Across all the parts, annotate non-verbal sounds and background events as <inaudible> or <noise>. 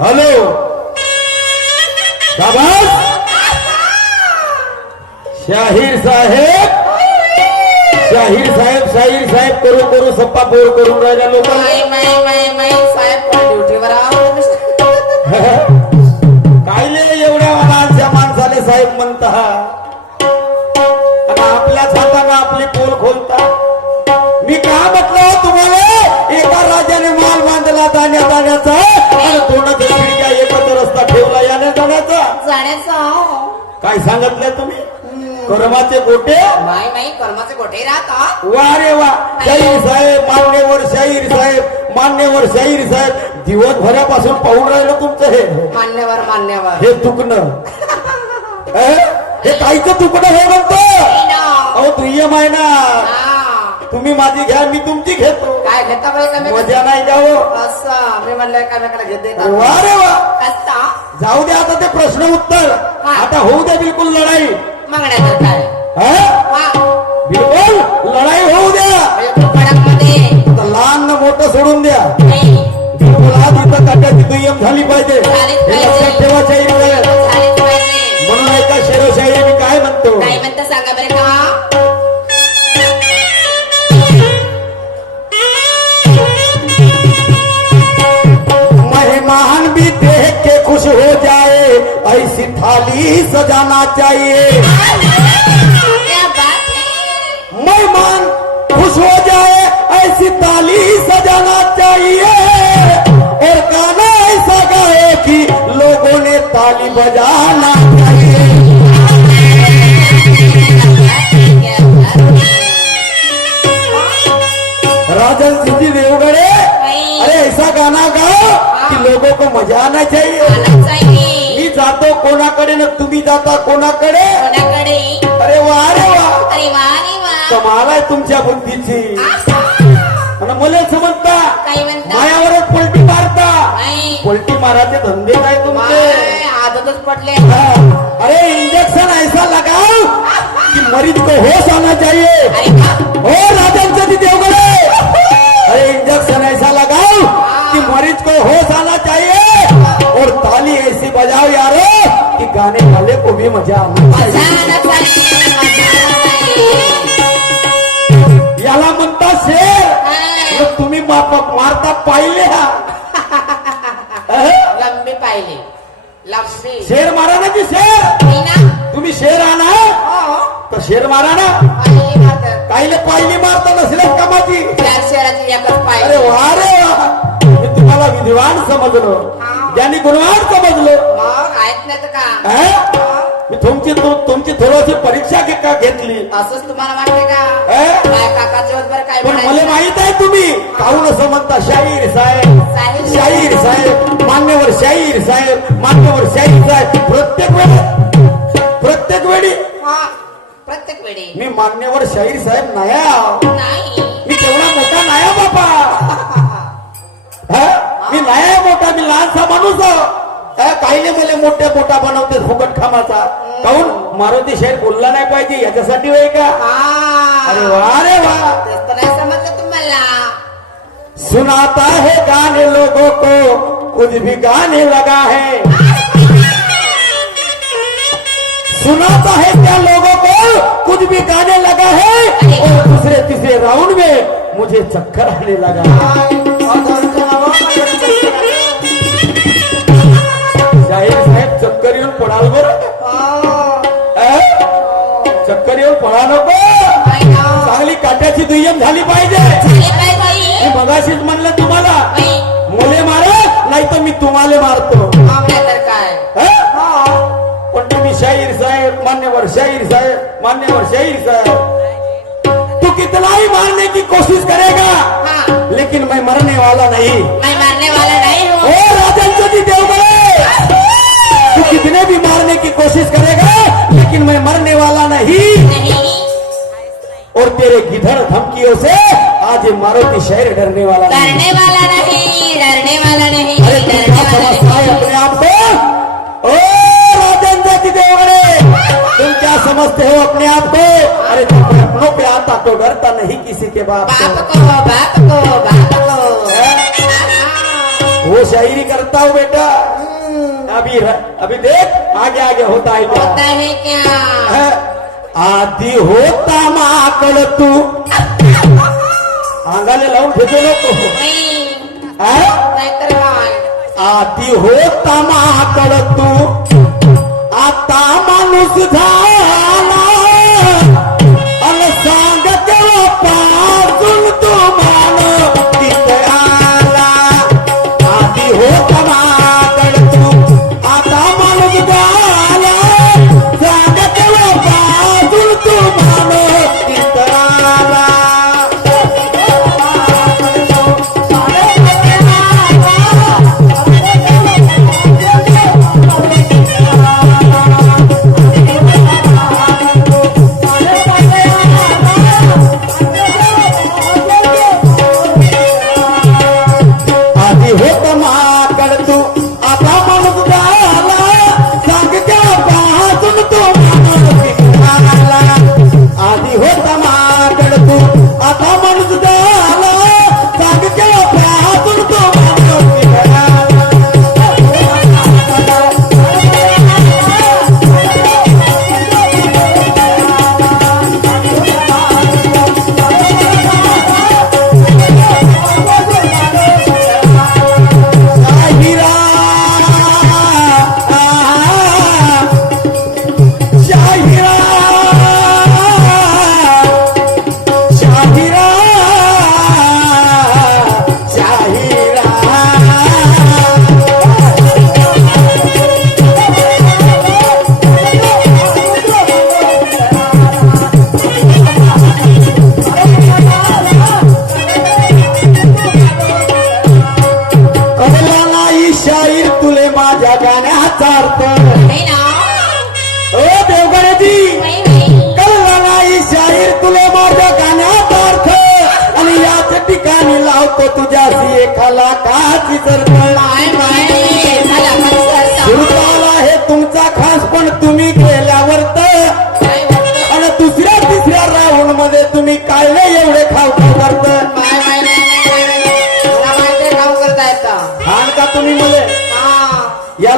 Hello. शाबास. शाहीर साहेब. शाहीर साहेब शाहीर साहेब करू करू सप्पा बोर करून राहिल्या लोक <laughs> कायले एवढ्या माणसा माणसाले साहेब म्हणता? आणि आपल्याच हाताने आपली पोल खोलता. मी का म्हटलं तुम्हाला एका राजाने माल बांधला जाण्या जाण्याचा जाण्याचं आहो काय सांगितलं तुम्ही? कर्माचे गोटे? माई माई कर्माचे गोठे राहता वा रे वा. शाहीर साहेब मान्यवर शाहीर साहेब मान्यवर शाहीर साहेब. दिवसभरापासून पाहून राहिलं तुमचं हे. मान्यवर मान्यवर. हे दुखणं <laughs> अं? हे काहीच दुखणं हे म्हणतो अहो दुय्यम आहे ना. हा. तुम्ही माझी घ्या मी तुमची घेतो. काय घेता कमी मजा नाही द्यावं. असं मी म्हणलं एकामेकाला घेत देतात वा कसा? जाऊ द्या आता ते प्रश्न उत्तर. आता होऊ द्या बिलकुल लढाई. मागण्याचं काय बिलकुल लढाई होऊ द्या. आता लहान मोठं सोडून द्या. बिलकुल आज इथं काट्याची दुय्यम झाली पाहिजे. झालीच पाहिजे. लक्षात ठेवा शाहीर साहेब झालीच पाहिजे. म्हणून ऐसी थाली सजाना चाहिए। मेहमान खुश हो जाए ऐसी ताली सजाना चाहिए। और गाना ऐसा गाए कि लोगों ने ताली बजाना चाहिए। है? राजन सिद्धि देवगढ़े नहीं. अरे ऐसा गाना गाओ कि लोगों को मज़ा आना चाहिए। कोणाकडे ना तुम्ही जाता कोणाकडे? कोणाकडे? अरे वा रे वा. अरे वा रे वा. कमाल आहे तुमच्या बुद्धीची. आणि मला समजता काय म्हणता? मायावरच पोलटी मारता. नाही. पोलटी माराचे धंदे काय तुमचे? आदतच पडले. हा. अरे इंजेक्शन ऐसा लगाओ कि मरीज को होश मजा. याला म्हणता शेर हा. तुम्ही मारता पाहिले हा? लंबी पाहिली. लंबी. शेर मारा ना की शेर. ना. तुम्ही शेर आणा. हो. तर शेर मारा ना. काहीले पाहिली मारता नसल्या कामाची अरे वा रे मी तुम्हाला विद्वान समजलो. ज्यांनी गुणवान समजलो. आहेत तर का? तुमची तुमची थोडीशी परीक्षा का घेतली? असंच तुम्हाला वाटते का? काय काका दिवसभर काय पण मला? माहीत आहे तुम्ही. काहून असं म्हणता? शाहीर साहेब. साहेब. शाहीर साहेब. मान्यवर शाहीर साहेब. मान्यवर शाहीर साहेब. प्रत्येक वेळी प्रत्येक वेळी हा प्रत्येक वेळी. मी मान्यवर शाहीर साहेब. नाही. मी तेवढा मोठा नाही आहे बापा? <laughs> मी आहे मोठा. मी लहानसा माणूस. हा, काहीले मला मोठ्या मोठा बनवते फुकट खामाचा. काहून मारुती शाहीर बोलला नाही पाहिजे याच्यासाठी होय का? हा अरे वा रे वा. समजलं तुम्हाला. सुनाता है गाने लोगों को कुछ भी गाने लगा है. सुनाता है क्या लोगों को कुछ भी गाने लगा है? और दूसरे तीसरे राउंड में मुझे चक्कर आने लगा। शाहीर दुय्यम झाली पाहिजे. मी मगाशीच म्हणलं तुम्हाला. मुले मारा नाही तर मी तुम्हाला मारतो. काय? पण तुम्ही शाहीर साहेब मान्यवर शाहीर साहेब मान्यवर शाहीर साहेब. तू कितना ही मारने की कोशिश करेगा हा. लेकिन मैं मरने वाला नहीं. मैं मारने वाला नहीं ओ हूँ राजन सती देवगढ़े तू कितने भी मारने की कोशिश करेगा लेकिन मैं मरने वाला नहीं. नहीं. और तेरे गिधर धमकियों से आज ये मारुति शहर डरने वाला डरने वाला नहीं डरने वाला नहीं डरने वाला समझता है अपने आप को? ओ राजन जाति देवगढ़े तुम क्या समझते हो अपने आप को? अरे तुम अपनों पे आता तो डरता नहीं किसी के बाप बाप को बाप को बाप को। वो शायरी करता हूँ बेटा। अभी अभी देख आगे आगे होता है क्या? होता है क्या? आधी होता माकड तू. अंगाला लावून घेतो नको आधी होता माकड तू. आता माणूस झाला. माकड तू आता नाही ना? ओ नाही कळला शाहीर तुले माझ्या गाण्याचा अर्थ. आणि याच ठिकाणी लावतो तुझ्याशी एखाला काची सुरताला हे तुमचा खास पण तुम्ही केल्यावर तर? आणि दुसऱ्या तिसऱ्या राऊंडमध्ये तुम्ही काय नाही एवढे खाव खाव करत.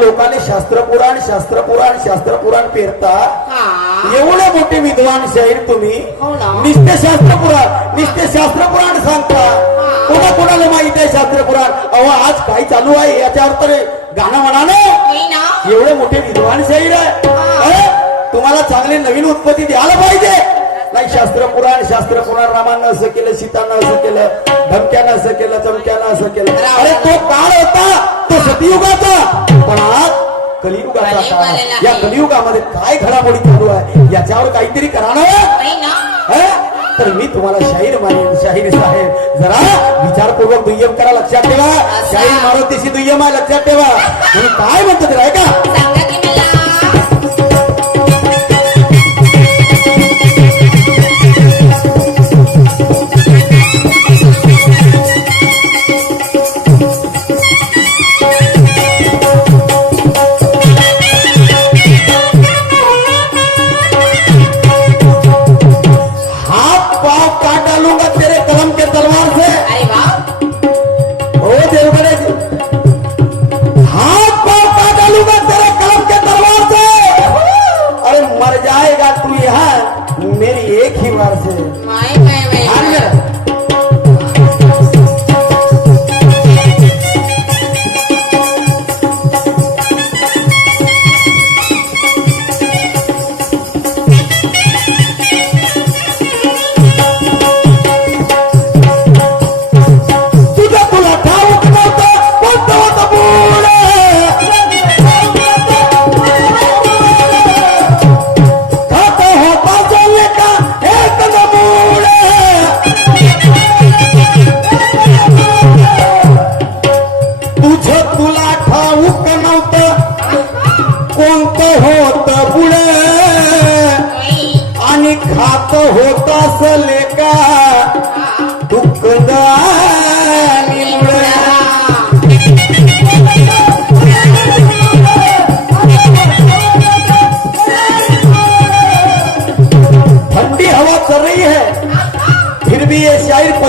लोकांनी शास्त्रपुराण शास्त्रपुराण शास्त्रपुराण पेरता. एवढे मोठे विद्वान शाहीर तुम्ही. हो ना. नित्य शास्त्रपुराण नित्य शास्त्रपुराण सांगता. कोणा कोणाला माहीत आहे शास्त्रपुराण अहो आज काय चालू आहे? याच्यावर तर गाणं म्हणा ना. एवढे मोठे विद्वान शाहीर आहे. तुम्हाला चांगली नवीन उत्पत्ती द्यायला पाहिजे. नाही शास्त्रपुराण शास्त्रपुराण रामानं असं केलं सीतानं असं केलं धमक्यानं असं केलं चमक्यानं असं केलं. अरे तो काळ होता तो सतयुगाचा. कलियुगाचा कलियुग काळ. या. कलियुगामध्ये काय घडामोडी चालू आहे? याच्यावर काहीतरी करा ना नाही ना. हं? तर मी तुम्हाला शाहीर मानेन शाहीर साहेब. जरा विचारपूर्वक दुय्यम करा लक्षात ठेवा. शाहीर मारुतीशी दुय्यम आहे लक्षात ठेवा. म्हणून काय म्हणतो ते ऐका. सांगा की কাটা লোক আছে।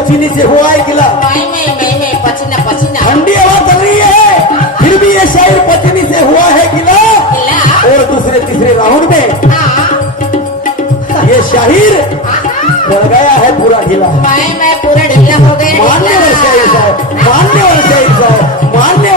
पसीने से हुआ है गिला मैं मैं पसीना पसीना। ठंडी हवा चल रही है। फिर भी ये शायर पसीने से हुआ है गिला और दूसरे तीसरे राउंड में हाँ। ये शाहिर बढ़ गया है पूरा ढीला। मैं मैं पूरा ढीला हो गया मानने वाले शाहिर साहब मानने वाले शाहिर साहब मानने